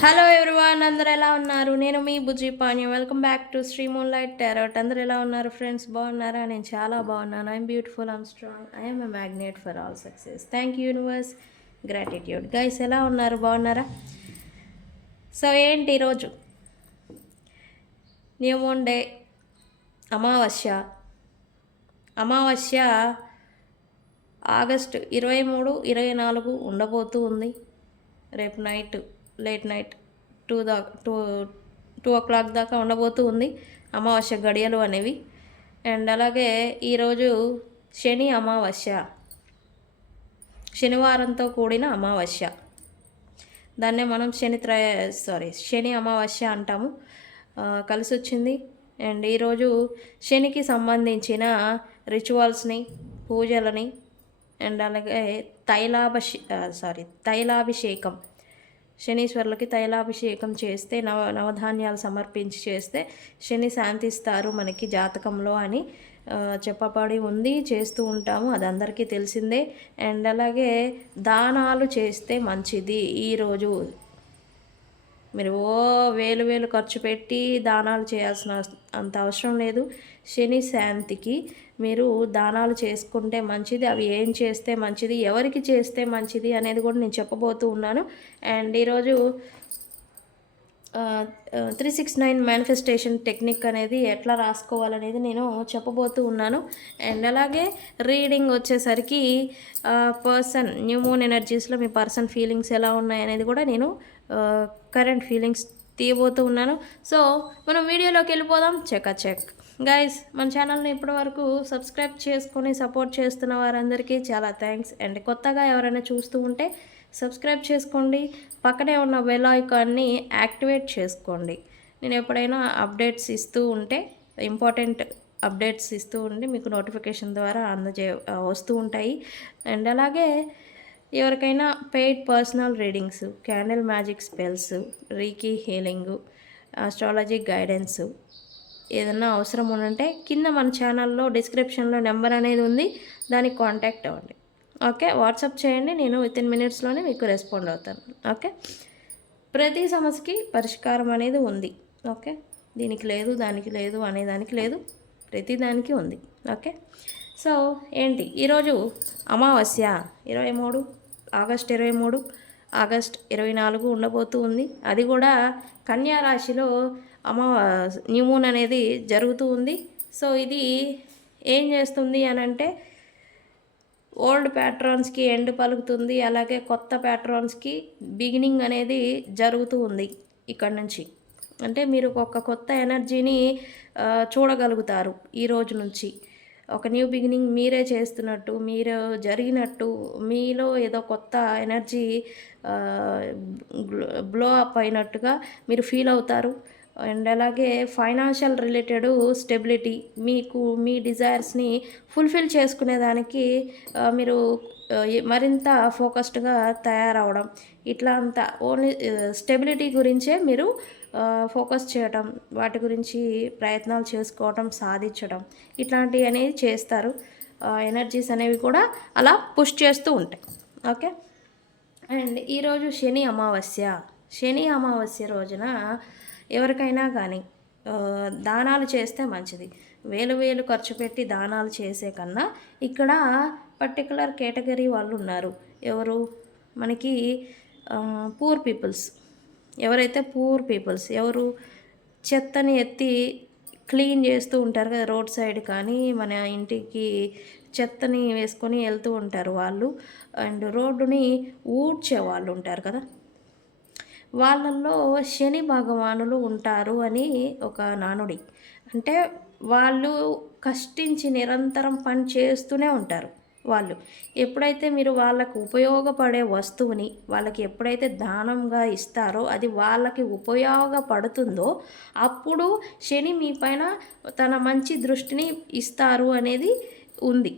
Hello everyone, అందరు ఎలా ఉన్నారు? నేను మీ Bujji Panyam. Welcome back to Sri moonlight tarot. అందరు ఎలా ఉన్నారు ఫ్రెండ్స్? బాగున్నారా? నేను చాలా బాగున్నాను. I'm beautiful, I'm strong, I'm a magnet for all success. Thank you universe, gratitude. Guys ఎలా ఉన్నారు? బాగున్నారా? సో ఏంటి ఈరోజు న్యూ మూన్ డే, అమావాస్య. అమావాస్య ఆగస్టు 23, 24 ఉండబోతూ ఉంది. రేపు నైట్, లేట్ నైట్ 2 o'clock దాకా ఉండబోతూ ఉంది అమావాస్య గడియలు అనేవి. అండ్ అలాగే ఈరోజు శని అమావాస్య, శనివారంతో కూడిన అమావాస్య. దాన్నే మనం శని అమావాస్య అంటాము. కలిసి వచ్చింది. అండ్ ఈరోజు శనికి సంబంధించిన రిచువల్స్ని, పూజలని, అండ్ అలాగే తైలాభిషేకం, శనీశ్వరులకి తైలాభిషేకం చేస్తే, నవధాన్యాలు సమర్పించి చేస్తే శని శాంతిస్తారు మనకి జాతకంలో అని చెప్పబడి ఉంది. చేస్తూ ఉంటాము, అది అందరికీ తెలిసిందే. అండ్ అలాగే దానాలు చేస్తే మంచిది. ఈరోజు మీరు వేలు వేలు ఖర్చు పెట్టి దానాలు చేయాల్సిన అంత అవసరం లేదు. శని శాంతికి మీరు దానాలు చేసుకుంటే మంచిది. అవి ఏం చేస్తే మంచిది, ఎవరికి చేస్తే మంచిది అనేది కూడా నేను చెప్పబోతూ ఉన్నాను. అండ్ ఈరోజు 369 మేనిఫెస్టేషన్ టెక్నిక్ అనేది ఎట్లా రాసుకోవాలనేది నేను చెప్పబోతూ ఉన్నాను. అండ్ అలాగే రీడింగ్ వచ్చేసరికి పర్సన్ న్యూ మూన్ ఎనర్జీస్లో మీ పర్సన్ ఫీలింగ్స్ ఎలా ఉన్నాయి అనేది కూడా నేను కరెంట్ ఫీలింగ్స్ తీయబోతూ ఉన్నాను. సో మనం వీడియోలోకి వెళ్ళిపోదాం. చెక్ గైస్, మన ఛానల్ని ఇప్పటివరకు సబ్స్క్రైబ్ చేసుకొని సపోర్ట్ చేస్తున్న వారందరికీ చాలా థ్యాంక్స్. అండ్ కొత్తగా ఎవరైనా చూస్తూ ఉంటే సబ్స్క్రైబ్ చేసుకోండి, పక్కనే ఉన్న బెల్ ఐకాన్ని యాక్టివేట్ చేసుకోండి. నేను ఎప్పుడైనా అప్డేట్స్ ఇస్తూ ఉంటే, ఇంపార్టెంట్ అప్డేట్స్ ఇస్తూ ఉండి మీకు నోటిఫికేషన్ ద్వారా వస్తూ ఉంటాయి. అండ్ అలాగే ఎవరికైనా paid personal readings, candle magic spells, reiki healing, astrology guidance ఏదన్నా అవసరం ఉంటే కింద మన ఛానల్లో డిస్క్రిప్షన్లో నెంబర్ అనేది ఉంది, దానికి కాంటాక్ట్ అవ్వండి. ఓకే, వాట్సాప్ చేయండి, నేను వితిన్ మినిట్స్లోనే మీకు రెస్పాండ్ అవుతాను. ఓకే, ప్రతి సమస్యకి పరిష్కారం అనేది ఉంది. ఓకే, దీనికి లేదు, దానికి లేదు అనేదానికి లేదు, ప్రతి దానికి ఉంది. ఓకే, సో ఏంటి ఈరోజు అమావాస్య 23 ఆగస్ట్ 23, ఆగస్ట్ 24 ఉండబోతూ ఉంది. అది కూడా కన్యా రాశిలో న్యూ మూన్ అనేది జరుగుతూ ఉంది. సో ఇది ఏం చేస్తుంది అని అంటే, ఓల్డ్ ప్యాట్రాన్స్కి ఎండ్ పలుకుతుంది, అలాగే కొత్త ప్యాట్రాన్స్కి బిగినింగ్ అనేది జరుగుతూ ఉంది. ఇక్కడ నుంచి అంటే మీరు ఒక కొత్త ఎనర్జీని చూడగలుగుతారు. ఈ రోజు నుంచి ఒక న్యూ బిగినింగ్ మీరే చేస్తున్నట్టు, మీరు జరిగినట్టు, మీలో ఏదో కొత్త ఎనర్జీ బ్లో అప్ అయినట్టుగా మీరు ఫీల్ అవుతారు. అండ్ అలాగే ఫైనాన్షియల్ రిలేటెడ్ స్టెబిలిటీ, మీకు మీ డిజైర్స్ని ఫుల్ఫిల్ చేసుకునేదానికి మీరు మరింత ఫోకస్డ్గా తయారవడం, ఇట్లా అంతా ఓన్లీ స్టెబిలిటీ గురించే మీరు ఫోకస్ చేయటం, వాటి గురించి ప్రయత్నాలు చేసుకోవటం, సాధించడం, ఇట్లాంటివి అనేది చేస్తారు. ఎనర్జీస్ అనేవి కూడా అలా పుష్ చేస్తూ ఉంటాయి. ఓకే, అండ్ ఈరోజు శని అమావాస్య రోజున ఎవరికైనా కానీ దానాలు చేస్తే మంచిది. వేలు ఖర్చు పెట్టి దానాలు చేసే కన్నా ఇక్కడ పర్టికులర్ కేటగిరీ వాళ్ళు ఉన్నారు. ఎవరు మనకి పూర్ పీపుల్స్. ఎవరైతే పూర్ పీపుల్స్ ఎవరు చెత్తని ఎత్తి క్లీన్ చేస్తూ ఉంటారు కదా, రోడ్ సైడ్ కానీ మన ఇంటికి చెత్తని వేసుకొని వెళ్తూ ఉంటారు వాళ్ళు. అండ్ రోడ్డుని ఊడ్చే వాళ్ళు ఉంటారు కదా, వాళ్ళల్లో శని భగవానులు ఉంటారు అని ఒక నానుడి. అంటే వాళ్ళు కష్టించి నిరంతరం పని చేస్తూనే ఉంటారు. వాళ్ళు ఎప్పుడైతే మీరు వాళ్ళకు ఉపయోగపడే వస్తువుని వాళ్ళకి ఎప్పుడైతే దానంగా ఇస్తారో, అది వాళ్ళకి ఉపయోగపడుతుందో అప్పుడు శని మీ పైన తన మంచి దృష్టిని ఇస్తారు అనేది ఉంది.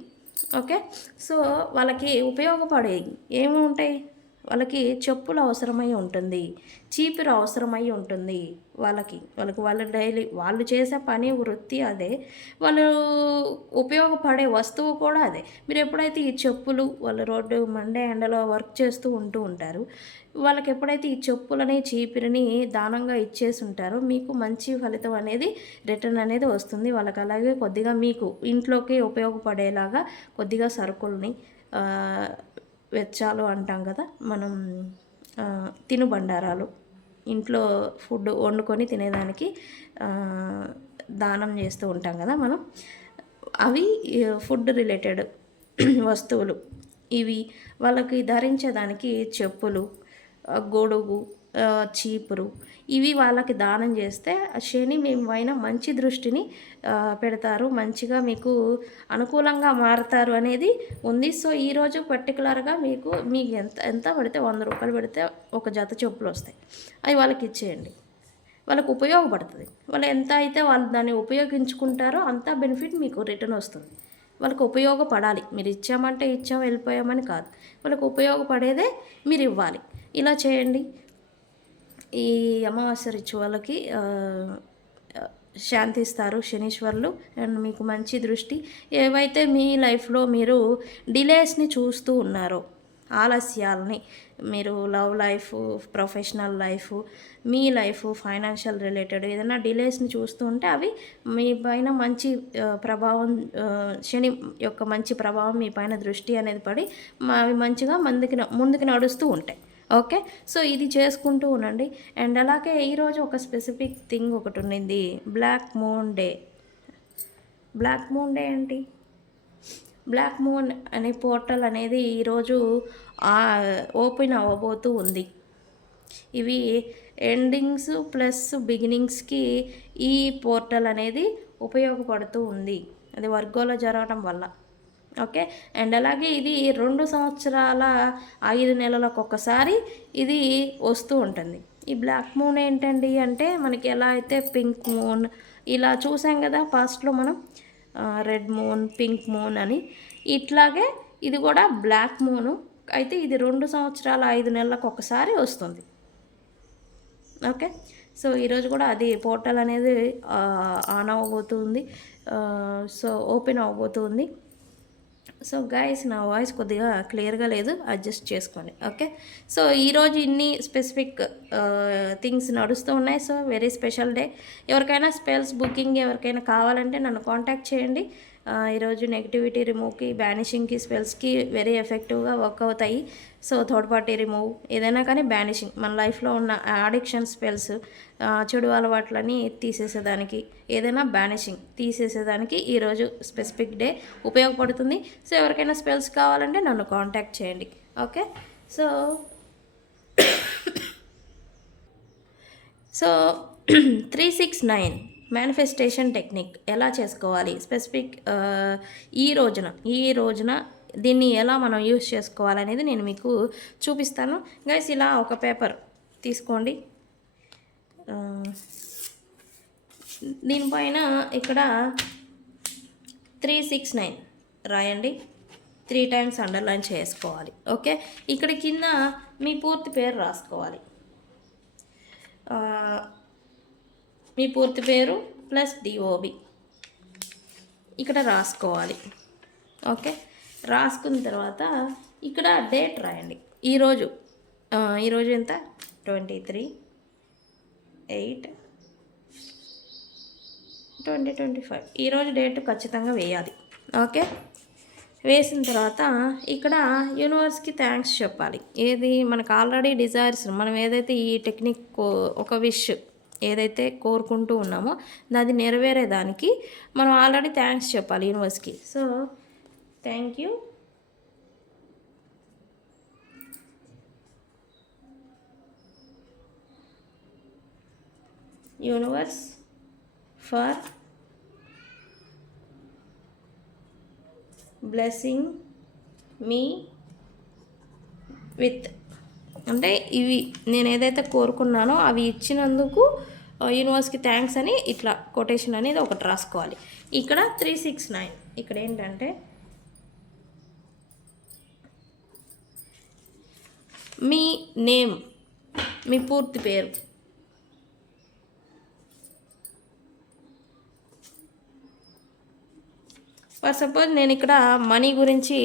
ఓకే, సో వాళ్ళకి ఉపయోగపడేవి ఏమి ఉంటాయి? వాళ్ళకి చెప్పులు అవసరమై ఉంటుంది, చీపురు అవసరమై ఉంటుంది. వాళ్ళ డైలీ వాళ్ళు చేసే పని వృత్తి అదే, వాళ్ళు ఉపయోగపడే వస్తువు కూడా అదే. మీరు ఎప్పుడైతే ఈ చెప్పులు వాళ్ళు రోడ్డు మండే ఎండలో వర్క్ చేస్తూ ఉంటారు, వాళ్ళకి ఎప్పుడైతే ఈ చెప్పులని చీపిరిని దానంగా ఇచ్చేసి ఉంటారో మీకు మంచి ఫలితం అనేది రిటర్న్ అనేది వస్తుంది వాళ్ళకి. అలాగే కొద్దిగా మీకు ఇంట్లోకి ఉపయోగపడేలాగా కొద్దిగా సరుకుల్ని వెచ్చాలు అంటాం కదా మనం, తినుబండారాలు ఇంట్లో ఫుడ్ వండుకొని తినేదానికి దానం చేస్తూ ఉంటాం కదా మనం, అవి ఫుడ్ రిలేటెడ్ వస్తువులు ఇవి. వాళ్ళకి ధరించేదానికి చెప్పులు, గొడుగు, చీపురు ఇవి వాళ్ళకి దానం చేస్తే శని మీ పైన మంచి దృష్టిని పెడతారు, మంచిగా మీకు అనుకూలంగా మారుతారు అనేది ఉంది. సో ఈరోజు పర్టికులర్గా మీకు ఎంత ఎంత పడితే 100 రూపాయలు పెడితే ఒక జత చెప్పులు వస్తాయి, అవి వాళ్ళకి ఇచ్చేయండి. వాళ్ళకు ఉపయోగపడుతుంది. వాళ్ళు ఎంత అయితే వాళ్ళు దాన్ని ఉపయోగించుకుంటారో అంత బెనిఫిట్ మీకు రిటర్న్ వస్తుంది. వాళ్ళకు ఉపయోగపడాలి. మీరు ఇచ్చామంటే ఇచ్చాం వెళ్ళిపోయామని కాదు, వాళ్ళకు ఉపయోగపడేదే మీరు ఇవ్వాలి. ఇలా చేయండి. ఈ అమావాస్య రిచువల్కి శాంతిస్తారు శనీశ్వరులు అండ్ మీకు మంచి దృష్టి. ఏవైతే మీ లైఫ్లో మీరు డిలేస్ని చూస్తూ ఉన్నారో, ఆలస్యాలని, మీరు లవ్ లైఫ్, ప్రొఫెషనల్ లైఫ్, మీ లైఫ్, ఫైనాన్షియల్ రిలేటెడ్ ఏదైనా డిలేస్ని చూస్తూ ఉంటే అవి మీ పైన మంచి ప్రభావం, శని యొక్క మంచి ప్రభావం మీ పైన దృష్టి అనేది పడి అవి మంచిగా ముందుకు నడుస్తూ ఉంటాయి. ఓకే, సో ఇది చేసుకుంటూ ఉండండి. అండ్ అలాగే ఈరోజు ఒక స్పెసిఫిక్ థింగ్ ఒకటి ఉండింది, black moon day. Black moon day ఏంటి? బ్లాక్ మూన్ అనే పోర్టల్ అనేది ఈరోజు ఓపెన్ అవ్వబోతూ ఉంది. ఇవి ఎండింగ్స్ ప్లస్ బిగినింగ్స్కి ఈ పోర్టల్ అనేది ఉపయోగపడుతూ ఉంది, అది వర్గంలో జరగడం వల్ల. ఓకే, అండ్ అలాగే ఇది 2 సంవత్సరాల 5 నెలలకు ఒకసారి ఇది వస్తూ ఉంటుంది. ఈ బ్లాక్ మూన్ ఏంటండి అంటే మనకి ఎలా అయితే పింక్ మూన్ ఇలా చూసాం కదా పాస్ట్లో మనం, రెడ్ మూన్, పింక్ మూన్ అని, ఇట్లాగే ఇది కూడా బ్లాక్ మూను. అయితే ఇది 2 సంవత్సరాల 5 నెలలకు ఒకసారి వస్తుంది. ఓకే, సో ఈరోజు కూడా అది పోర్టల్ అనేది ఆన్ అవ్వబోతుంది, సో ఓపెన్ అవ్వబోతుంది. సో గైస్ నా వాయిస్ కొద్దిగా క్లియర్గా లేదు, అడ్జస్ట్ చేసుకోండి. ఓకే, సో ఈరోజు ఇన్ని స్పెసిఫిక్ థింగ్స్ నడుస్తూ ఉన్నాయి. So very special day. ఎవరికైనా స్పెల్స్ బుకింగ్ ఎవరికైనా కావాలంటే నన్ను కాంటాక్ట్ చేయండి. ఈరోజు నెగిటివిటీ రిమూవ్కి, బ్యానిషింగ్కి, స్పెల్స్కి వెరీ ఎఫెక్టివ్గా వర్క్ అవుతాయి. సో థర్డ్ పార్టీ రిమూవ్ ఏదైనా కానీ బ్యానిషింగ్, మన లైఫ్లో ఉన్న అడిక్షన్ స్పెల్స్, చెడు అలవాట్లని తీసేసేదానికి, ఏదైనా బ్యానిషింగ్ తీసేసేదానికి ఈరోజు స్పెసిఫిక్ డే ఉపయోగపడుతుంది. సో ఎవరికైనా స్పెల్స్ కావాలంటే నన్ను కాంటాక్ట్ చేయండి. ఓకే, సో 369 మేనిఫెస్టేషన్ టెక్నిక్ ఎలా చేసుకోవాలి స్పెసిఫిక్ ఈ రోజున దీన్ని ఎలా మనం యూస్ చేసుకోవాలనేది నేను మీకు చూపిస్తాను. గైస్ ఇలా ఒక పేపర్ తీసుకోండి, దీనిపైన ఇక్కడ 369 రాయండి, 3 టైమ్స్ అండర్లైన్ చేసుకోవాలి. ఓకే, ఇక్కడ కింద మీ పూర్తి పేరు రాసుకోవాలి, మీ పూర్తి పేరు ప్లస్ DOB ఇక్కడ రాసుకోవాలి. ఓకే, రాసుకున్న తర్వాత ఇక్కడ డేట్ రాయండి. ఈరోజు ఎంత 23/8/2025 ఈరోజు డేట్ ఖచ్చితంగా వేయాలి. ఓకే, వేసిన తర్వాత ఇక్కడ యూనివర్స్కి థ్యాంక్స్ చెప్పాలి. ఏది మనకు ఆల్రెడీ డిజైర్స్, మనం ఏదైతే ఈ టెక్నిక్ ఒక విష్ ఏదైతే కోరుకుంటూ ఉన్నామో అది నెరవేరేదానికి మనం ఆల్రెడీ థ్యాంక్స్ చెప్పాలి యూనివర్స్కి. So thank you universe for blessing me with, అంటే ఇవి నేను ఏదైతే కోరుకున్నానో అవి ఇచ్చినందుకు యూనివర్స్కి థ్యాంక్స్ అని ఇట్లా కొటేషన్ అనేది ఒకటి రాసుకోవాలి. ఇక్కడ 369 ఇక్కడ ఏంటంటే మీ నేమ్, మీ పూర్తి పేరు. ఫర్ సపోజ్ నేను ఇక్కడ మనీ గురించి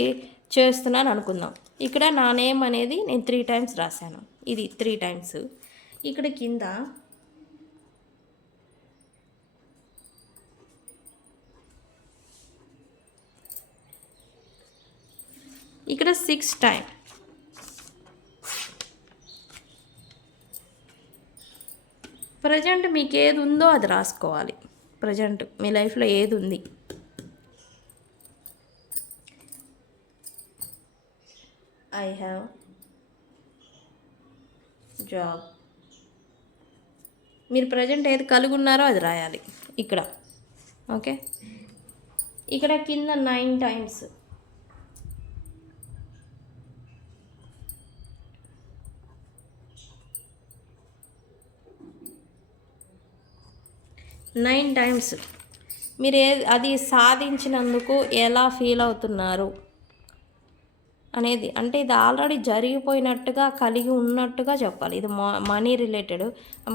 చేస్తున్నాను అనుకుందాం. ఇక్కడ నా నేమ్ అనేది నేను 3 టైమ్స్ రాశాను. ఇది 3 టైమ్స్. ఇక్కడ కింద ఇక్కడ 6 టైం. ప్రజెంట్ మీకు ఏది ఉందో అది రాసుకోవాలి. ప్రజెంట్ మీ లైఫ్లో ఏది ఉంది. I have job. మీరు ప్రజెంట్ ఏది కలిగి ఉన్నారో అది రాయాలి ఇక్కడ. ఓకే, ఇక్కడ కింద 9 టైమ్స్. మీరు అది సాధించినందుకు ఎలా ఫీల్ అవుతున్నారు అనేది, అంటే ఇది ఆల్రెడీ జరిగిపోయినట్టుగా కలిగి ఉన్నట్టుగా చెప్పాలి. ఇది మనీ రిలేటెడ్.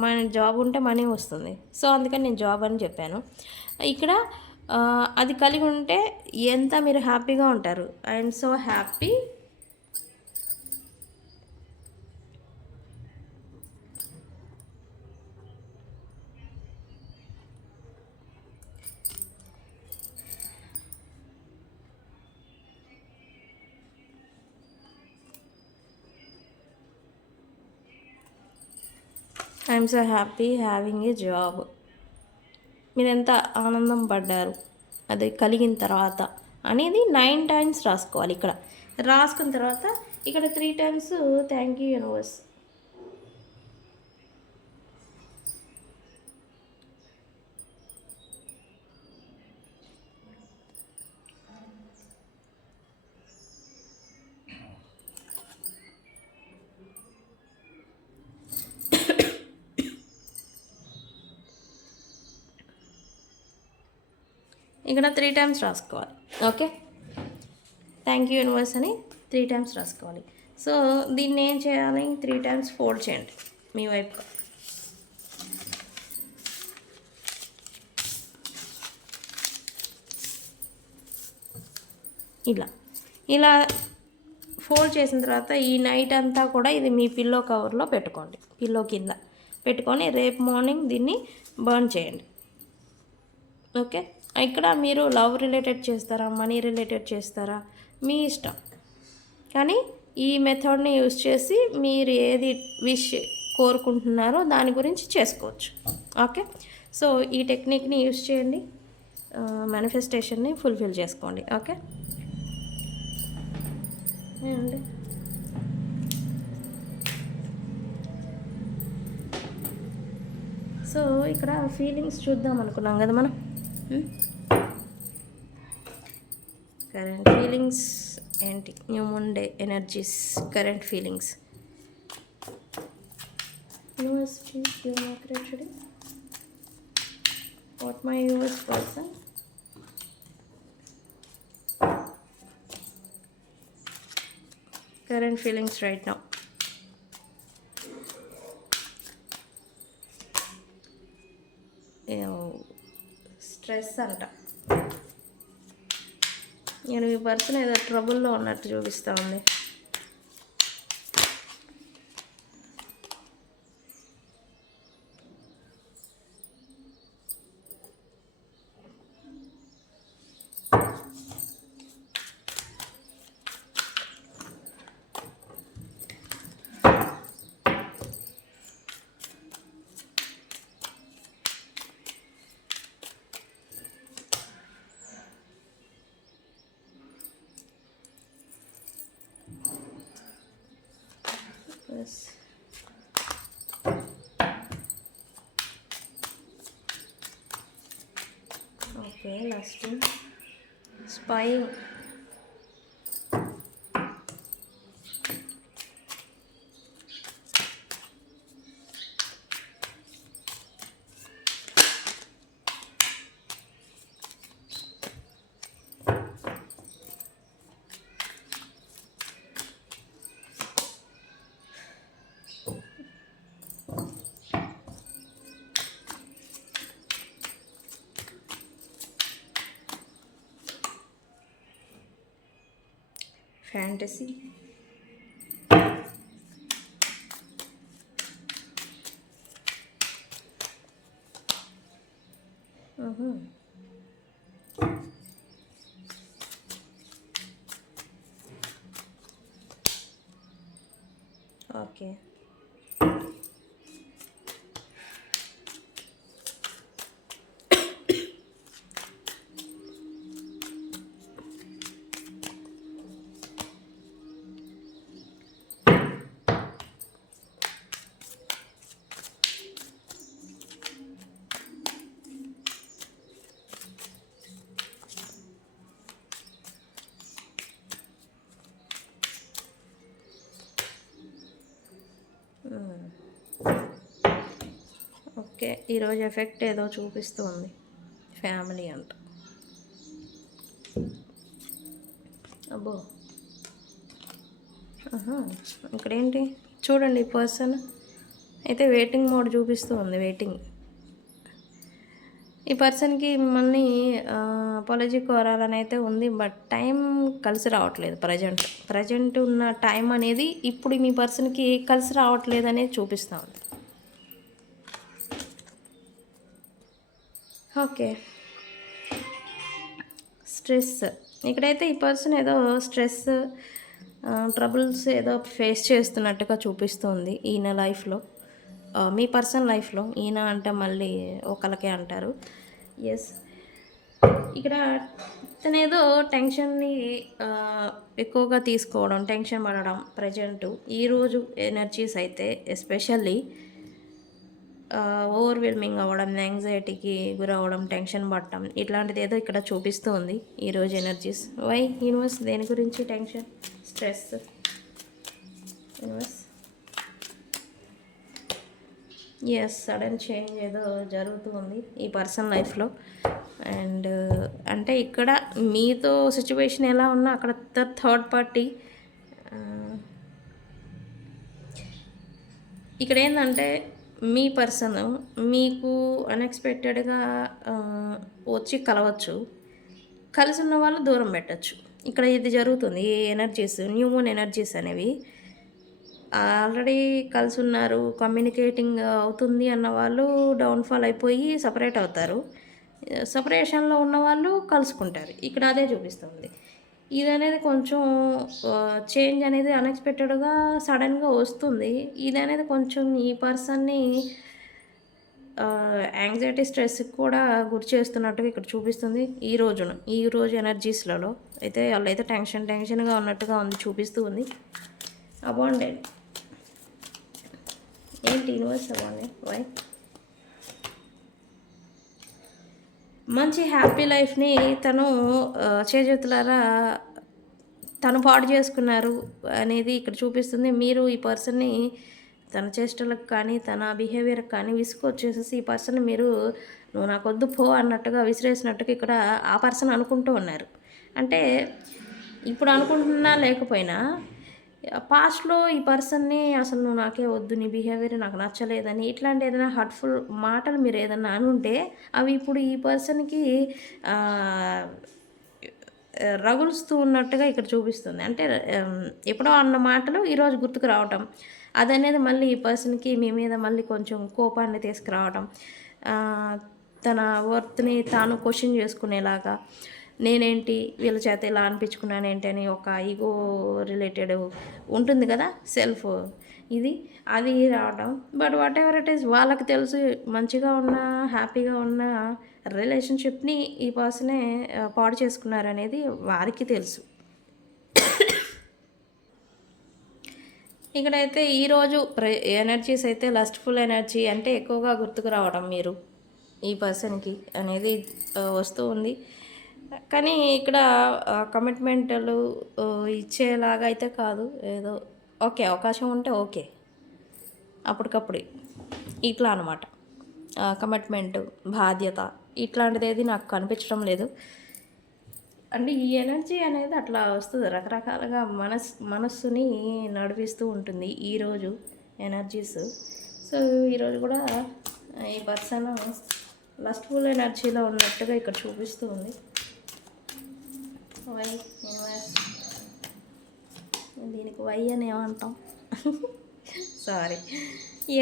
మన జాబ్ ఉంటే మనీ వస్తుంది, సో అందుకని నేను జాబ్ అని చెప్పాను. ఇక్కడ అది కలిగి ఉంటే ఎంత మీరు హ్యాపీగా ఉంటారు. I'm so happy I'm so happy having a job. మీరు ఎంత ఆనందం పడ్డారు అది కలిగిన తర్వాత అనేది 9 టైమ్స్ రాసుకోవాలి. ఇక్కడ రాసుకున్న తర్వాత ఇక్కడ 3 టైమ్స్ థ్యాంక్ యూ యూనివర్స్. ఇక్కడ 3 టైమ్స్ రాసుకోవాలి. ఓకే, థ్యాంక్ యూ యూనివర్స్ అని 3 టైమ్స్ రాసుకోవాలి. సో దీన్ని ఏం చేయాలి, 3 టైమ్స్ ఫోల్డ్ చేయండి మీ వైపు. ఇలా ఫోల్డ్ చేసిన తర్వాత ఈ నైట్ అంతా కూడా ఇది మీ పిల్లో కవర్లో పెట్టుకోండి. పిల్లో కింద పెట్టుకొని రేపు మార్నింగ్ దీన్ని బర్న్ చేయండి. ఓకే, ఇక్కడ మీరు లవ్ రిలేటెడ్ చేస్తారా, మనీ రిలేటెడ్ చేస్తారా, మీ ఇష్టం. కానీ ఈ మెథడ్ని యూజ్ చేసి మీరు ఏది విష్ కోరుకుంటున్నారో దాని గురించి చేసుకోవచ్చు. ఓకే, సో ఈ టెక్నిక్ని యూజ్ చేయండి, మేనిఫెస్టేషన్ని ఫుల్ఫిల్ చేసుకోండి. ఓకే అండి. సో ఇక్కడ ఫీలింగ్స్ చూద్దాం అనుకున్నాం కదా మనం. కరెంట్ ఫీలింగ్స్ ఏంటి, new moon day energies, current feelings. Universe please give me clarity what my universe person current feelings right now. Stress అంట. నేను ఈ పర్సన్ ఏదో ట్రబుల్లో ఉన్నట్టు చూపిస్తూ ఉంది. Okay, last one. Spying. Fantasy. Okay. Okay, ఈరోజు ఎఫెక్ట్ ఏదో చూపిస్తుంది ఫ్యామిలీ అంట. అబ్బో, ఇక్కడేంటి చూడండి, పర్సన్ అయితే వెయిటింగ్ మోడ్ చూపిస్తూ ఉంది. వెయిటింగ్. ఈ పర్సన్కి మిమ్మల్ని అపాలజీ కోరాలని అయితే ఉంది, బట్ టైం కలిసి రావట్లేదు. ప్రజెంట్ ఉన్న టైం అనేది ఇప్పుడు మీ పర్సన్కి కలిసి రావట్లేదు అనేది చూపిస్తూ ఉంది. Okay, stress. ఇక్కడైతే ఈ పర్సన్ ఏదో స్ట్రెస్, ట్రబుల్స్ ఏదో ఫేస్ చేస్తున్నట్టుగా చూపిస్తుంది ఈయన లైఫ్లో, మీ పర్సన్ లైఫ్లో. ఈయన అంటే మళ్ళీ ఒకళ్ళకే అంటారు. ఎస్, ఇక్కడ తనేదో టెన్షన్ని ఎక్కువగా తీసుకోవడం, టెన్షన్ పడడం ప్రజెంటు ఈరోజు ఎనర్జీస్ అయితే ఎస్పెషల్లీ ఓవర్వెల్మింగ్ అవ్వడం, యాంగ్జైటీకి గురవ్వడం, టెన్షన్ పడటం, ఇట్లాంటిది ఏదో ఇక్కడ చూపిస్తూ ఉంది ఈరోజు ఎనర్జీస్. వై యూనివర్స్, దేని గురించి tension, stress? Universe, yes, sudden change ఏదో జరుగుతుంది ఈ పర్సన్ లైఫ్లో. అండ్ అంటే ఇక్కడ మీతో సిచ్యువేషన్ ఎలా ఉన్నా అక్కడ థర్డ్ పార్టీ. ఇక్కడ ఏంటంటే మీ పర్సన్ మీకు అన్ఎక్స్పెక్టెడ్గా వచ్చి కలవచ్చు, కలిసి ఉన్న వాళ్ళు దూరం పెట్టచ్చు. ఇక్కడ ఇది జరుగుతుంది. ఈ ఎనర్జీస్, న్యూ మూన్ ఎనర్జీస్ అనేవి ఆల్రెడీ కలిసి ఉన్నారు, కమ్యూనికేటింగ్ అవుతుంది అన్న వాళ్ళు డౌన్ఫాల్ అయిపోయి సపరేట్ అవుతారు. సపరేషన్లో ఉన్న వాళ్ళు కలుసుకుంటారు. ఇక్కడ అదే చూపిస్తుంది. ఇది అనేది కొంచెం చేంజ్ అనేది అన్ఎక్స్పెక్టెడ్గా సడన్గా వస్తుంది. ఇది అనేది కొంచెం ఈ పర్సన్ని యాంగ్జైటీ, స్ట్రెస్కి కూడా గురి చేస్తున్నట్టుగా ఇక్కడ చూపిస్తుంది. ఈ రోజు ఎనర్జీస్లలో అయితే వాళ్ళైతే టెన్షన్గా ఉన్నట్టుగా ఉంది, చూపిస్తూ ఉంది. అబాండెంట్ ఏంటి యూనివర్స్? Abundant why? మంచి హ్యాపీ లైఫ్ని తను చేజేతులారా తను పాడు చేసుకున్నారు అనేది ఇక్కడ చూపిస్తుంది. మీరు ఈ పర్సన్ని తన చేష్టలకు కానీ తన బిహేవియర్కి కానీ విసుకొచ్చేసేసి ఈ పర్సన్ మీరు నువ్వు నాకు వద్దు పో అన్నట్టుగా విసిరేసినట్టుగా ఇక్కడ ఆ పర్సన్ అనుకుంటూ ఉన్నారు. అంటే ఇప్పుడు అనుకుంటున్నా లేకపోయినా పాస్ట్లో ఈ పర్సన్ని అసలు నువ్వు నాకే వద్దు, నీ బిహేవియర్ నాకు నచ్చలేదని ఇట్లాంటి ఏదైనా హర్ట్ఫుల్ మాటలు మీరు ఏదైనా అనుంటే అవి ఇప్పుడు ఈ పర్సన్కి రగులుస్తూ ఉన్నట్టుగా ఇక్కడ చూపిస్తుంది. అంటే ఎప్పుడో అన్న మాటలు ఈరోజు గుర్తుకు రావటం, అదనేది మళ్ళీ ఈ పర్సన్కి మీ మీద మళ్ళీ కొంచెం కోపాన్ని తీసుకురావడం, తన వర్త్ని తాను క్వశ్చన్ చేసుకునేలాగా, నేనేంటి వీళ్ళ చేత ఇలా అనిపించుకున్నానేంటి అని ఒక ఈగో రిలేటెడ్ ఉంటుంది కదా, సెల్ఫ్, అది రావడం. But what ever it is, వాళ్ళకి తెలుసు మంచిగా ఉన్న హ్యాపీగా ఉన్న రిలేషన్షిప్ని ఈ పర్సనే పాడు చేసుకున్నారనేది వారికి తెలుసు. ఇక్కడైతే ఈరోజు ఎనర్జీస్ అయితే లస్ట్ఫుల్ ఎనర్జీ అంటే ఎక్కువగా గుర్తుకు రావడం మీరు ఈ పర్సన్కి అనేది వస్తూ ఉంది. కానీ ఇక్కడ కమిట్మెంట్లు ఇచ్చేలాగా అయితే కాదు, ఏదో ఓకే అవకాశం ఉంటే ఓకే అప్పటికప్పుడు ఇట్లా అనమాట. కమిట్మెంట్, బాధ్యత ఇట్లాంటిది ఏది నాకు కనిపించడం లేదు. అంటే ఈ ఎనర్జీ అనేది అట్లా వస్తుంది, రకరకాలుగా మనస్సుని నడిపిస్తూ ఉంటుంది ఈరోజు ఎనర్జీస్. సో ఈరోజు కూడా ఈ పర్సన్ లస్ట్ఫుల్ ఎనర్జీలో ఉన్నట్టుగా ఇక్కడ చూపిస్తూ ఉంది. దీనికి వై అని ఏమంటాం? సారీ.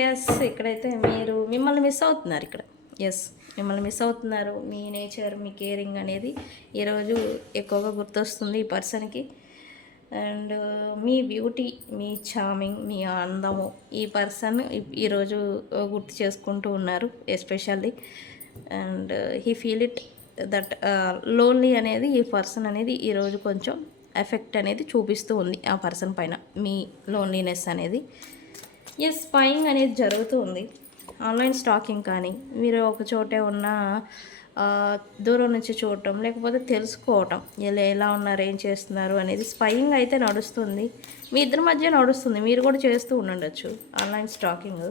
ఎస్, ఇక్కడైతే మీరు మిమ్మల్ని మిస్ అవుతున్నారు ఇక్కడ. ఎస్, మిమ్మల్ని మిస్ అవుతున్నారు. మీ నేచర్, మీ కేరింగ్ అనేది ఈరోజు ఎక్కువగా గుర్తొస్తుంది ఈ పర్సన్కి. అండ్ మీ బ్యూటీ, మీ చార్మింగ్, మీ అందము ఈ పర్సన్ ఈరోజు గుర్తు చేసుకుంటూ ఉన్నారు especially. And he feel it that lonely అనేది ఈ పర్సన్ అనేది ఈరోజు కొంచెం ఎఫెక్ట్ అనేది చూపిస్తూ ఉంది ఆ పర్సన్ పైన, మీ లోన్లీనెస్ అనేది. ఎస్, స్పైయింగ్ అనేది జరుగుతూ ఉంది. ఆన్లైన్ స్టాకింగ్ కానీ, మీరు ఒక చోటే ఉన్న దూరం నుంచి చూడటం, లేకపోతే తెలుసుకోవటం ఇలా ఎలా ఉన్నారు, ఏం చేస్తున్నారు అనేది స్పైయింగ్ అయితే నడుస్తుంది. మీ ఇద్దరి మధ్య నడుస్తుంది. మీరు కూడా చేస్తూ ఉండొచ్చు ఆన్లైన్ స్టాకింగ్.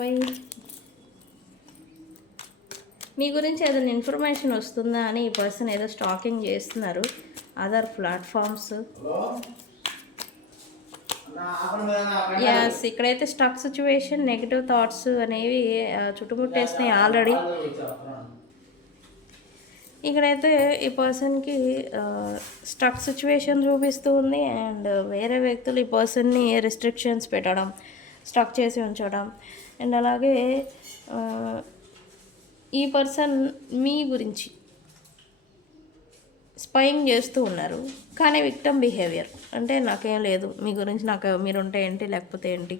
వై మీ గురించి ఏదైనా ఇన్ఫర్మేషన్ వస్తుందా అని ఈ పర్సన్ ఏదో స్టాకింగ్ చేస్తున్నారు అదర్ ప్లాట్ఫామ్స్. యాస్, ఇక్కడైతే స్టక్ సిచ్యువేషన్, నెగిటివ్ థాట్స్ అనేవి చుట్టుముట్టేసినాయి ఆల్రెడీ. ఇక్కడైతే ఈ పర్సన్కి స్టక్ సిచ్యువేషన్ చూపిస్తూ ఉంది. అండ్ వేరే వ్యక్తులు ఈ పర్సన్ని రెస్ట్రిక్షన్స్ పెట్టడం, స్టక్ చేసి ఉంచడం. అండ్ అలాగే ఈ పర్సన్ మీ గురించి స్పైయింగ్ చేస్తూ ఉన్నారు, కానీ విక్టమ్ బిహేవియర్. అంటే నాకేం లేదు మీ గురించి, నాకు మీరుంటే ఏంటి లేకపోతే ఏంటి,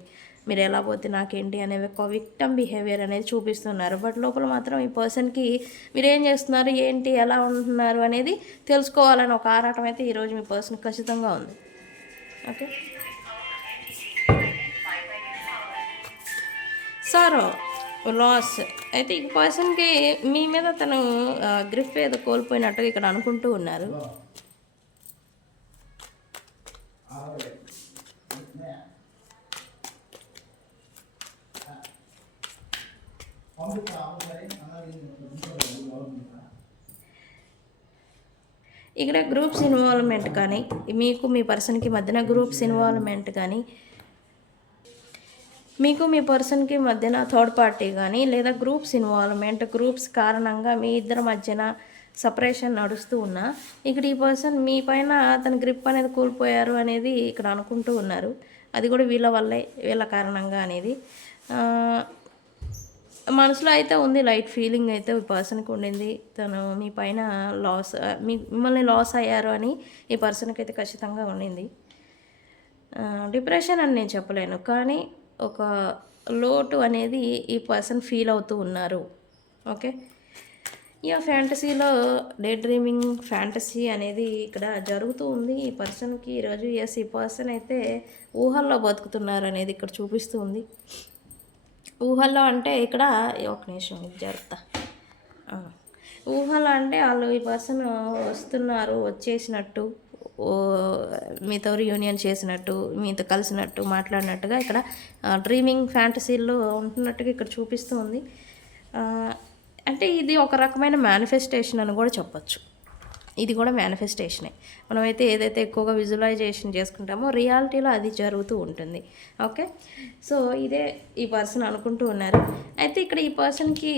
మీరు ఎలా పోతే నాకేంటి అనే ఒక విక్టమ్ బిహేవియర్ అనేది చూపిస్తున్నారు. బట్ లోపల మాత్రం ఈ పర్సన్కి మీరు ఏం చేస్తున్నారు, ఏంటి, ఎలా ఉంటున్నారు అనేది తెలుసుకోవాలని ఒక ఆరాటం అయితే ఈరోజు మీ పర్సన్ ఖచ్చితంగా ఉంది. ఓకే, సారో, లాస్ అయితే ఈ పర్సన్కి మీ మీద తను గ్రిప్ ఏదో కోల్పోయినట్టుగా ఇక్కడ అనుకుంటూ ఉన్నారు. ఇక్కడ గ్రూప్స్ ఇన్వాల్వ్మెంట్ కానీ, మీకు మీ పర్సన్కి మధ్యన గ్రూప్స్ ఇన్వాల్వ్మెంట్ కానీ, మీకు మీ పర్సన్కి మధ్యన థర్డ్ పార్టీ కానీ, లేదా గ్రూప్స్ ఇన్వాల్వ్మెంట్, గ్రూప్స్ కారణంగా మీ ఇద్దరి మధ్యన సపరేషన్ నడుస్తూ ఉన్నా, ఇక్కడ ఈ పర్సన్ మీ పైన తన గ్రిప్ అనేది కోల్పోయారు అనేది ఇక్కడ అనుకుంటూ ఉన్నారు. అది కూడా వీళ్ళ వల్లే, వీళ్ళ కారణంగా అనేది మనసులో అయితే ఉంది. లైట్ ఫీలింగ్ అయితే ఈ పర్సన్కి ఉండింది. తను మీ పైన మిమ్మల్ని లాస్ అయ్యారు అని ఈ పర్సన్కి అయితే ఖచ్చితంగా ఉండింది. డిప్రెషన్ అని నేను చెప్పలేను, కానీ ఒక లోటు అనేది ఈ పర్సన్ ఫీల్ అవుతూ ఉన్నారు. ఓకే, ఈ ఫ్యాంటసీలో డే డ్రీమింగ్ ఫ్యాంటసీ అనేది ఇక్కడ జరుగుతూ ఉంది ఈ పర్సన్కి ఈరోజు. ఎస్, ఈ పర్సన్ అయితే ఊహల్లో బతుకుతున్నారు అనేది ఇక్కడ చూపిస్తూ ఉంది. ఊహల్లో అంటే ఇక్కడ ఒక నిమిషం జరుగుతా. ఊహల్లో అంటే వాళ్ళు ఈ పర్సన్ వస్తున్నారు, వచ్చేసినట్టు, మీతో రియూనియన్ చేసినట్టు, మీతో కలిసినట్టు, మాట్లాడినట్టుగా ఇక్కడ డ్రీమింగ్ ఫ్యాంటసీల్లో ఉంటున్నట్టుగా ఇక్కడ చూపిస్తూ ఉంది. అంటే ఇది ఒక రకమైన మేనిఫెస్టేషన్ అని కూడా చెప్పచ్చు. ఇది కూడా మేనిఫెస్టేషనే. మనమైతే ఏదైతే ఎక్కువగా విజువలైజేషన్ చేసుకుంటామో రియాలిటీలో అది జరుగుతూ ఉంటుంది. ఓకే, సో ఇదే ఈ పర్సన్ అనుకుంటూ ఉన్నారు. అయితే ఇక్కడ ఈ పర్సన్కి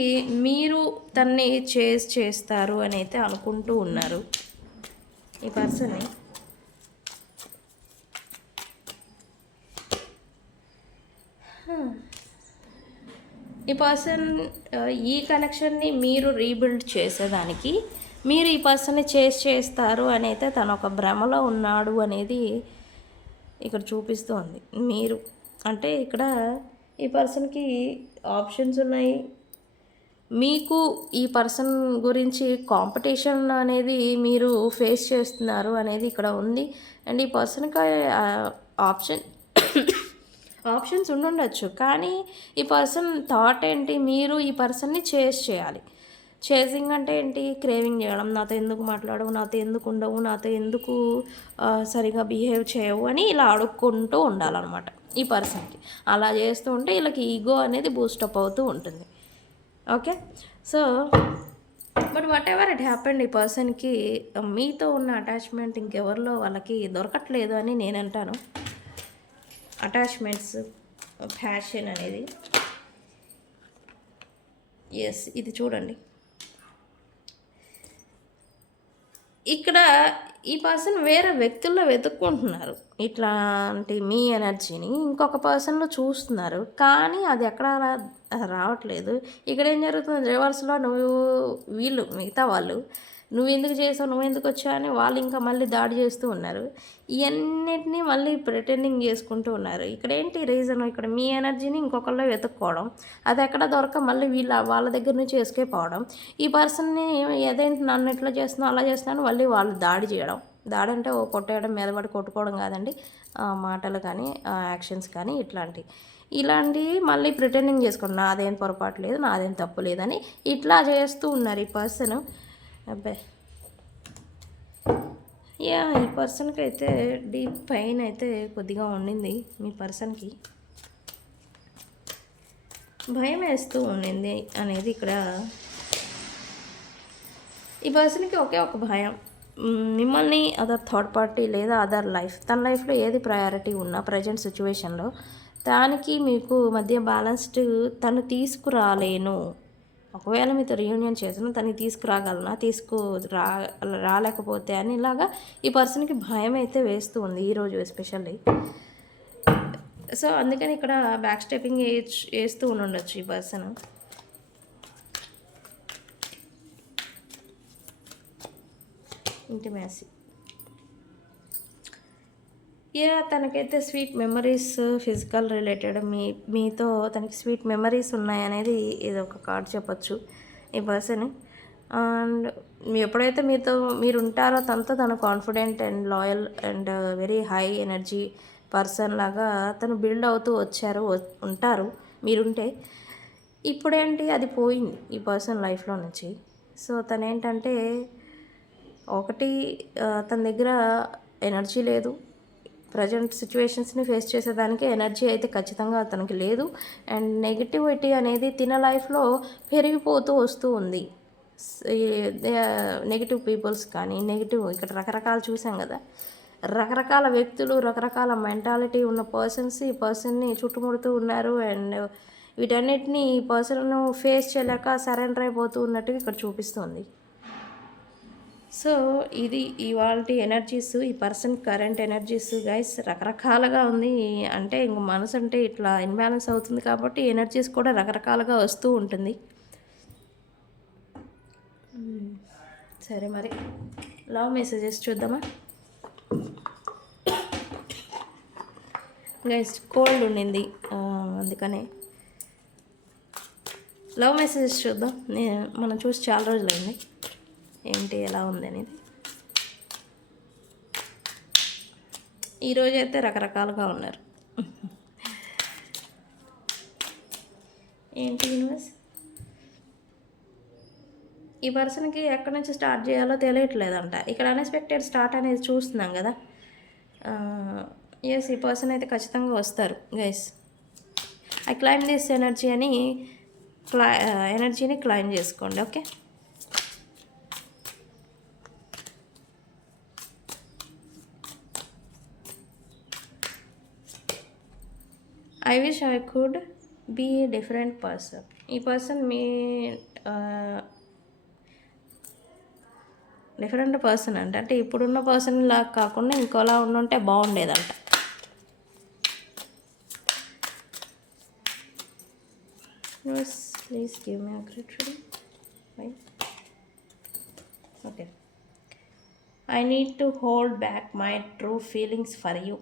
మీరు తన్ని చేస్తారు అని అయితే అనుకుంటూ ఉన్నారు ఈ పర్సన్ని. ఈ పర్సన్ ఈ కనెక్షన్ని మీరు రీబిల్డ్ చేసేదానికి మీరు ఈ పర్సన్ని చేస్తారు అని అయితే తను ఒక భ్రమలో ఉన్నాడు అనేది ఇక్కడ చూపిస్తుంది. మీరు అంటే ఇక్కడ ఈ పర్సన్కి ఆప్షన్స్ ఉన్నాయి. మీకు ఈ పర్సన్ గురించి కాంపిటీషన్ అనేది మీరు ఫేస్ చేస్తున్నారు అనేది ఇక్కడ ఉంది. అండ్ ఈ పర్సన్కి ఆప్షన్స్ ఉండుండొచ్చు, కానీ ఈ పర్సన్ థాట్ ఏంటి, మీరు ఈ పర్సన్ని చేయాలి. చేసింగ్ అంటే ఏంటి, క్రేవింగ్ చేయడం, నాతో ఎందుకు మాట్లాడవు, నాతో ఎందుకు ఉండవు, నాతో ఎందుకు సరిగా బిహేవ్ చేయవు అని ఇలా అడుక్కుంటూ ఉండాలన్నమాట ఈ పర్సన్కి. అలా చేస్తూ ఉంటే వీళ్ళకి ఈగో అనేది బూస్టప్ అవుతూ ఉంటుంది. Okay, so but what ever it happened, ఈ పర్సన్కి మీతో ఉన్న అటాచ్మెంట్ ఇంకెవరిలో వాళ్ళకి దొరకట్లేదు అని నేను అంటాను. అటాచ్మెంట్స్, ప్యాషన్ అనేది. ఎస్, ఇది చూడండి, ఇక్కడ ఈ పర్సన్ వేరే వ్యక్తుల్లో వెతుక్కుంటున్నారు. ఇట్లాంటి మీ ఎనర్జీని ఇంకొక పర్సన్‌లో చూస్తున్నారు. కానీ అది ఎక్కడ రావట్లేదు. ఇక్కడేం జరుగుతుంది రివర్స్‌లో వీళ్ళు మిగతా వాళ్ళు నువ్వెందుకు చేసావు? నువ్వెందుకొచ్చావు? అని వాళ్ళు ఇంకా మళ్ళీ దాడి చేస్తూ ఉన్నారు. ఇయన్నిటిని మళ్ళీ ప్రిటెండింగ్ చేసుకుంటూ ఉన్నారు. ఇక్కడేంటి రీజను? ఇక్కడ మీ ఎనర్జీని ఇంకొకళ్ళో వెతుక్కోవడం. అదెక్కడ దొరక్క మళ్ళీ వాళ్ళ దగ్గర నుంచి ఎస్కేప్ అవ్వడం. ఈ పర్సన్‌ని అదేంటి నన్ను ఇట్లా చేస్తున్నావు, అలా చేస్తున్నావు అని మళ్ళీ వాళ్ళు దాడి చేయడం. దాడంటే ఓ కొట్టేయడం, మీద పడి కొట్టుకోవడం కాదండి. మాటలు కానీ, యాక్షన్స్ కానీ ఇట్లాంటియి. ఇలాంటివి మళ్ళీ ప్రిటెండింగ్ చేసుకోవడం. నాదేం పొరపాటు లేదు, నాదేం తప్పు లేదని ఇట్లా చేస్తూ ఉన్నారు ఈ పర్సను. అబ్బే! యాహ్! ఈ పర్సన్‌కైతే డీప్ పెయిన్ అయితే కొద్దిగా ఉండింది. మీ పర్సన్‌కి భయమేస్తూ ఉండింది అనేది ఇక్కడ ఈ పర్సన్‌కి ఒకే ఒక భయం. మిమ్మల్ని అదర్ థర్డ్ పార్టీ లేదా అదర్ లైఫ్ తన లైఫ్‌లో ఏది ప్రయారిటీ ఉన్నా ప్రజెంట్ సిట్యుయేషన్‌లో దానికి మీకు మధ్య బ్యాలెన్స్డ్ తను తీసుకురాలేను. ఒకవేళ మీతో రీయూనియన్ చేసినా తనని తీసుకురాగలనా? రా రాలేకపోతే అని ఇలాగా ఈ పర్సన్‌కి భయమైతే వేస్తూ ఉంది ఈరోజు ఎస్పెషల్లీ. సో, అందుకని ఇక్కడ బ్యాక్ స్టెప్పింగ్ ఏస్తూ ఉండుండొచ్చు ఈ పర్సన్. ఇంటిమేసీ. తనకైతే స్వీట్ మెమరీస్ ఫిజికల్ రిలేటెడ్ మీతో తనకి స్వీట్ మెమరీస్ ఉన్నాయనేది ఇది ఒక కార్డ్ చెప్పొచ్చు ఈ పర్సన్. అండ్ ఎప్పుడైతే మీరు ఉంటారో తను confident and loyal and very high energy person లాగా తను బిల్డ్ అవుతూ ఉంటారు మీరుంటే. ఇప్పుడేంటి అది పోయింది ఈ పర్సన్ లైఫ్లో నుంచి. సో తనేంటంటే ఒకటి తన దగ్గర ఎనర్జీ లేదు. ప్రజెంట్ సిచ్యువేషన్స్ని ఫేస్ చేసేదానికి ఎనర్జీ అయితే ఖచ్చితంగా అతనికి లేదు. అండ్ నెగిటివిటీ అనేది తిన లైఫ్లో పెరిగిపోతూ వస్తూ ఉంది. నెగిటివ్ పీపుల్స్ కానీ నెగిటివ్ ఇక్కడ రకరకాలు చూసాం కదా, రకరకాల వ్యక్తులు రకరకాల మెంటాలిటీ ఉన్న పర్సన్స్ ఈ పర్సన్ని చుట్టుముడుతూ ఉన్నారు. అండ్ వీటన్నిటిని ఈ పర్సన్ను ఫేస్ చేయలేక సరెండర్ అయిపోతూ ఉన్నట్టుగా ఇక్కడ చూపిస్తుంది. సో ఇది ఇవాల్టి ఎనర్జీస్ ఈ పర్సన్ కరెంట్ ఎనర్జీస్ గైస్ రకరకాలుగా ఉంది. అంటే ఇంక మనసు అంటే ఇట్లా ఇన్బ్యాలెన్స్ అవుతుంది కాబట్టి ఎనర్జీస్ కూడా రకరకాలుగా వస్తూ ఉంటుంది. సరే మరి లవ్ మెసేజెస్ చూద్దామా గైస్? కోల్డ్ ఉండింది అందుకనే లవ్ మెసేజెస్ చూద్దాం. మనం చూసి చాలా రోజులైంది. ఏంటి ఎలా ఉంది అనేది ఈరోజు అయితే రకరకాలుగా ఉన్నారు. ఏంటి యూనివర్స్? ఈ పర్సన్కి ఎక్కడి నుంచి స్టార్ట్ చేయాలో తెలియట్లేదంట. ఇక్కడ అన్ఎక్స్పెక్టెడ్ స్టార్ట్ అనేది చూస్తున్నాం కదా. ఎస్, ఈ పర్సన్ అయితే ఖచ్చితంగా వస్తారు guys. I claim this energy అని ఎనర్జీని క్లైమ్ చేసుకోండి. Okay, I wish I could be a different person. ఈ పర్సన్ మీ డిఫరెంట్ పర్సన్ అంటే ఇప్పుడున్న పర్సన్ లాగా కాకుండా ఇంకోలా ఉండుంటే బాగుండేదంట. Please give me a great reading. Okay, I need to hold back my true feelings for you.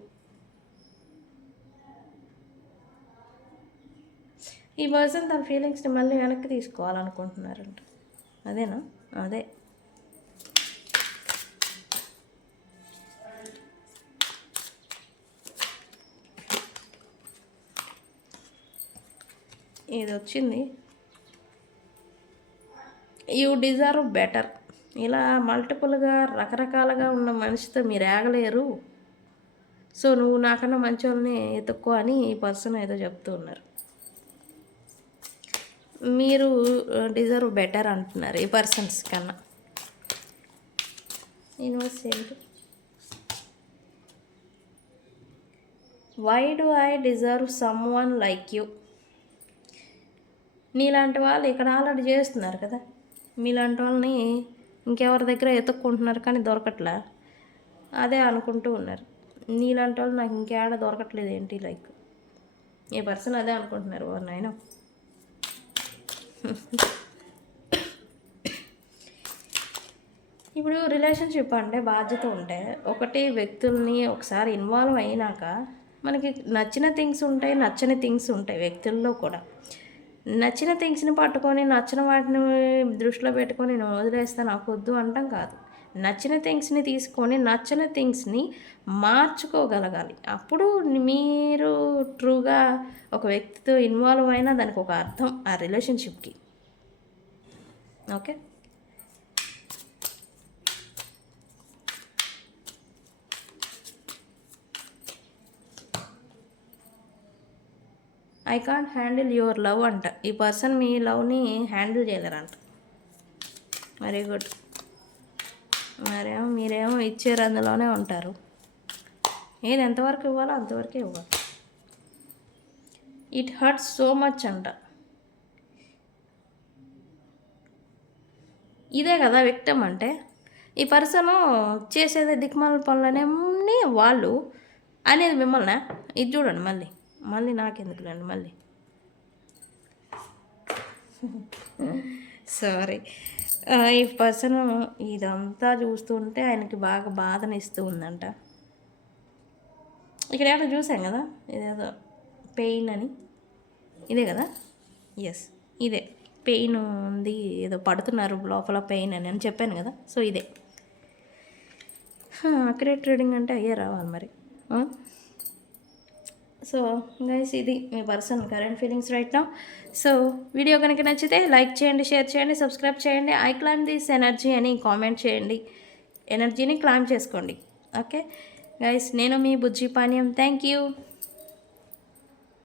ఈ పర్సన్ తన ఫీలింగ్స్ని మళ్ళీ వెనక్కి తీసుకోవాలనుకుంటున్నారంట. అదేనా? అదే. ఇది వచ్చింది, యూ డిజర్వ్ బెటర్. ఇలా మల్టిపుల్గా రకరకాలుగా ఉన్న మనిషితో మీరు ఆగలేరు. సో నువ్వు నాకన్నా మంచి వాళ్ళని ఎత్తుక్కో అని ఈ పర్సన్ ఏదో చెప్తూ ఉన్నారు. మీరు డిజర్వ్ బెటర్ అంటున్నారు ఈ పర్సన్స్ కన్నా. యూనివర్స్ ఏంటి? Why do I deserve someone like you? నీలాంటి వాళ్ళు ఇక్కడ ఆల్రెడీ చేస్తున్నారు కదా. మీలాంటి వాళ్ళని ఇంకెవరి దగ్గర ఎత్తుక్కుంటున్నారు కానీ దొరకట్లే, అదే అనుకుంటూ ఉన్నారు. నీలాంటి వాళ్ళు నాకు ఇంకేడ దొరకట్లేదు ఏంటి, లైక్ ఏ పర్సన్ అదే అనుకుంటున్నారు. ఓ నాయన, ఇప్పుడు రిలేషన్షిప్ అంటే బాధ్యత ఉంటే ఒకటి వ్యక్తుల్ని ఒకసారి ఇన్వాల్వ్ అయినాక మనకి నచ్చిన థింగ్స్ ఉంటాయి, నచ్చని థింగ్స్ ఉంటాయి వ్యక్తుల్లో కూడా. నచ్చిన థింగ్స్ని పట్టుకొని నచ్చిన వాటిని దృష్టిలో పెట్టుకొని నేను వదిలేస్తా నాకు వద్దు అంటాం కాదు. నచ్చిన థింగ్స్ని తీసుకొని నచ్చని థింగ్స్ని మార్చుకోగలగాలి. అప్పుడు మీరు ట్రూగా ఒక వ్యక్తితో ఇన్వాల్వ్ అయినా దానికి ఒక అర్థం ఆ రిలేషన్షిప్కి. Okay, I can't handle your love అంట. ఈ పర్సన్ మీ లవ్ని హ్యాండిల్ చేయలేరంట. Very good. మీరేమో ఇచ్చారు, అందులోనే ఉంటారు. ఏది ఎంతవరకు ఇవ్వాలో అంతవరకే ఇవ్వాలి. ఇట్ హర్ట్స్ సో మచ్ అంట. ఇదే కదా విక్టిమ్ అంటే. ఈ పర్సను చేసేది దిక్మాల పనులనే వాళ్ళు అనేది మిమ్మల్ని. ఇది చూడండి, మళ్ళీ నాకెందుకులేండి మళ్ళీ సారీ. ఈ పర్సన్ ఇదంతా చూస్తుంటే ఆయనకి బాగా బాధనిస్తూ ఉందంట. ఇక్కడ ఏదో చూసాం కదా, ఇదేదో పెయిన్ అని, ఇదే కదా, ఎస్ ఇదే పెయిన్ ఉంది, ఏదో పడుతున్నారు లోపల పెయిన్ అని చెప్పాను కదా. సో ఇదే అక్యురేట్ రీడింగ్ అంటే అయ్యే రావాలి మరి. సో గైస్, ఇది మీ person current feelings right now. So video కనుక నచ్చితే లైక్ చేయండి, షేర్ చేయండి, సబ్స్క్రైబ్ చేయండి. ఐ క్లైమ్ దిస్ ఎనర్జీ అని కామెంట్ చేయండి. ఎనర్జీని క్లైమ్ చేసుకోండి. ఓకే గైస్, నేను మీ బుజ్జి పానీయం. Thank you.